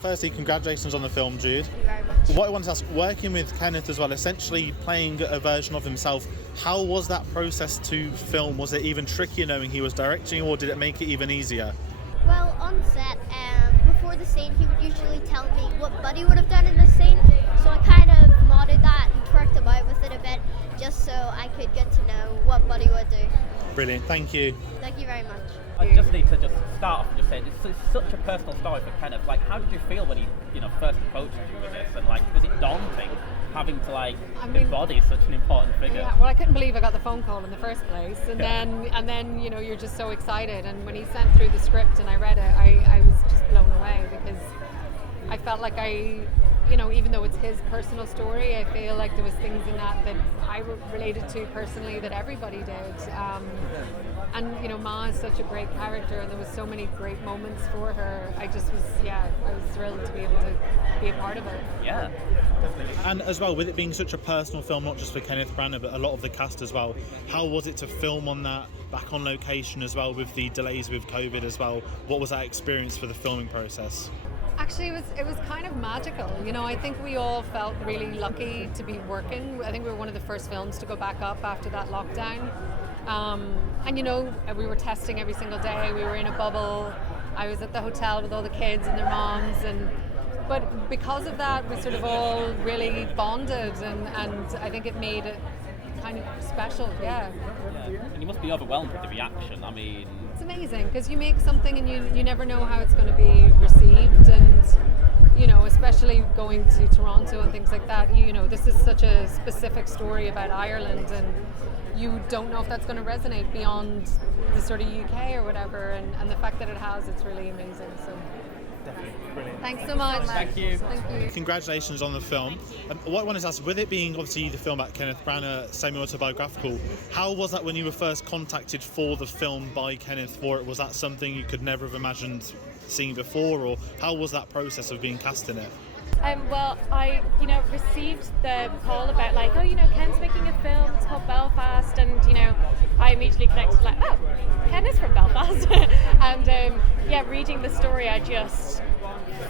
Firstly, congratulations on the film, Jude. Thank you very much. What I wanted to ask, working with Kenneth as well, essentially playing a version of himself, how was that process to film? Was it even trickier knowing he was directing, or did it make it even easier? Well, on set, before the scene, he would usually tell me what Buddy would have done in the scene, so I kind of modded that and twerked about with it a bit, just so I could get to know what Buddy would do. Brilliant, thank you. Thank you very much. I just need to just start off and just say it's such a personal story for Kenneth. Like, how did you feel when he, first approached you with this? And like, was it daunting having to embody such an important figure? Yeah, well, I couldn't believe I got the phone call in the first place, and then you're just so excited. And when he sent through the script and I read it, I was just blown away because I felt like even though it's his personal story, I feel like there was things in that I related to personally that everybody did. And Ma is such a great character, and there was so many great moments for her. I was thrilled to be able to be a part of it. Yeah. And as well, with it being such a personal film, not just for Kenneth Branagh, but a lot of the cast as well, how was it to film on that, back on location as well, with the delays with COVID as well? What was that experience for the filming process? Actually, it was kind of magical. I think we all felt really lucky to be working. I think we were one of the first films to go back up after that lockdown. And we were testing every single day. We were in a bubble. I was at the hotel with all the kids and their moms, but because of that, we sort of all really bonded, and I think it made it kind of special. Yeah. And you must be overwhelmed with the reaction. I mean, it's amazing because you make something and you never know how it's going to be received, and especially going to Toronto and things like that. This is such a specific story about Ireland, and you don't know if that's going to resonate beyond the sort of UK or whatever, and the fact that it has, it's really amazing. So Definitely brilliant. thanks so much. Thank you. Thank you. Congratulations on the film. What I wanted to ask, with it being obviously the film about Kenneth Branagh, semi-autobiographical, how was that when you were first contacted for the film by Kenneth for it? Was that something you could never have imagined seeing before, or how was that process of being cast in it? Well, I, received the call about Ken's making a film, it's called Belfast, and, I immediately connected Ken is from Belfast. And, reading the story, I just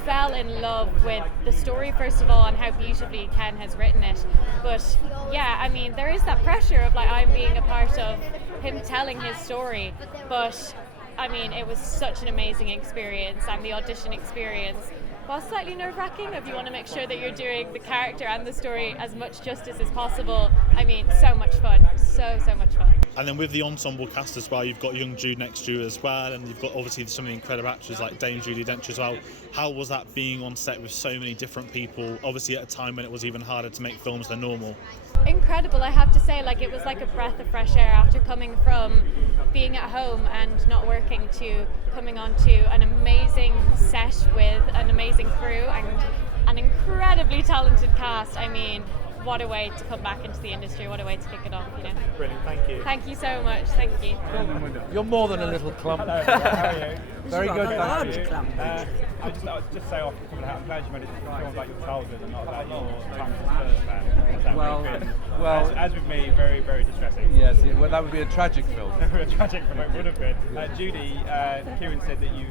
fell in love with the story, first of all, and how beautifully Ken has written it. But, there is that pressure of, I'm being a part of him telling his story, but, it was such an amazing experience, and the audition experience, while slightly nerve-wracking, if you want to make sure that you're doing the character and the story as much justice as possible, so much fun, so much fun. And then with the ensemble cast as well, you've got young Jude next to you as well, and you've got obviously some of the incredible actors like Dame JUDI DENCH as well. How was that being on set with so many different people, obviously at a time when it was even harder to make films than normal? Incredible, I have to say, it was like a breath of fresh air after coming from being at home and not working to coming onto an amazing set with an amazing crew and an incredibly talented cast. What a way to come back into the industry, what a way to kick it off, Brilliant, thank you. Thank you so much, thank you. You're more than a little clump. Hello, how are you? Very good, thank you. I'll just say off the top of the hat, I'm glad you made it film about your childhood and not about your time as a Spurs fan. Well, as with me, very, very distressing. Yes, that would be a tragic film. A tragic film, it would have been. Judy, Kieran said that you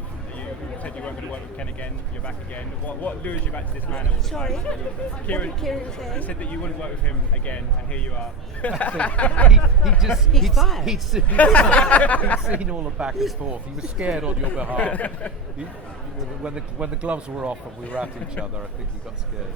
said you weren't going to work with Ken again, you're back again. What lures you back to this man all the time? Sorry? Kieran say? said that you wouldn't work with him again, and here you are. He'd fired. He'd seen all the back and forth. He was scared on your behalf. When the gloves were off and we were at each other, I think he got scared.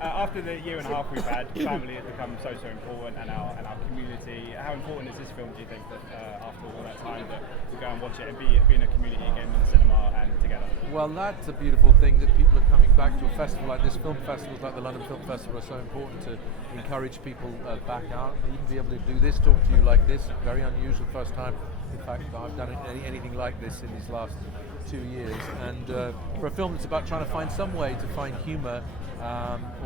After the year and a half we've had, family has become so important, and our community. How important is this film, do you think, that after all that time, that we go and watch it and be in a community again in the cinema and together? Well, that's a beautiful thing, that people are coming back to a festival like this. Film festivals like the London Film Festival are so important to encourage people back out, and even be able to do this, talk to you like this. Very unusual, first time. In fact, I've done anything like this in these last 2 years, and for a film that's about trying to find some way to find humour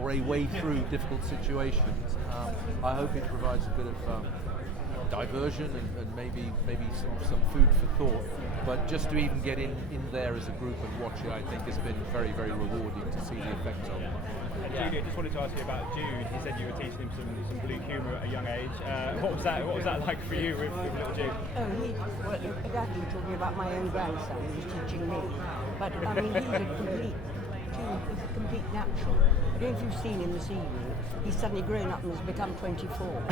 or a way through difficult situations, I hope it provides a bit of diversion and maybe some food for thought. But just to even get in there as a group and watch it, I think has been very, very rewarding to see the effects of it. Judy, I just wanted to ask you about Jude. He said you were teaching him some blue humour at a young age. What was that like for you with little Jude? Exactly, talking about my own grandson, he was teaching me. But he was a complete he's a complete natural. I don't know if you've seen him this evening. He's suddenly grown up and has become 24.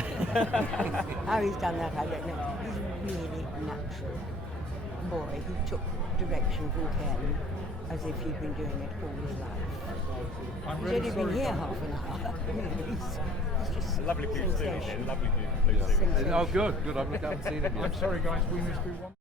How he's done that, I don't know. He's a really natural boy who took direction from Ken as if he'd been doing it all his life. He's only been here half an hour. He's just Lovely blue suit, sensational. lovely blue suit. Oh, good. I haven't seen it yet. I'm sorry, guys, we missed you one.